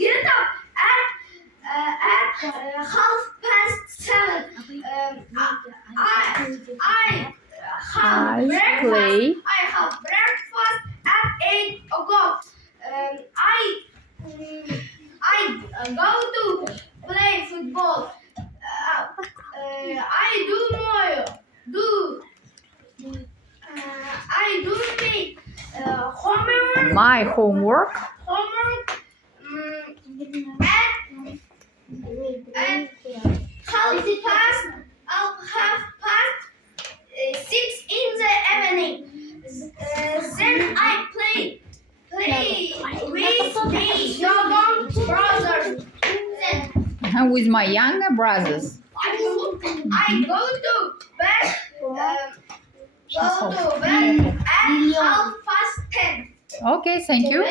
get up at 7:30. I have breakfast at 8 o'clock. I go to play football. I do homework. My homework. At half past 6 in the evening. Then I play with my younger brothers. With my younger brothers. I go to bed. At 10:30. Okay, thank you.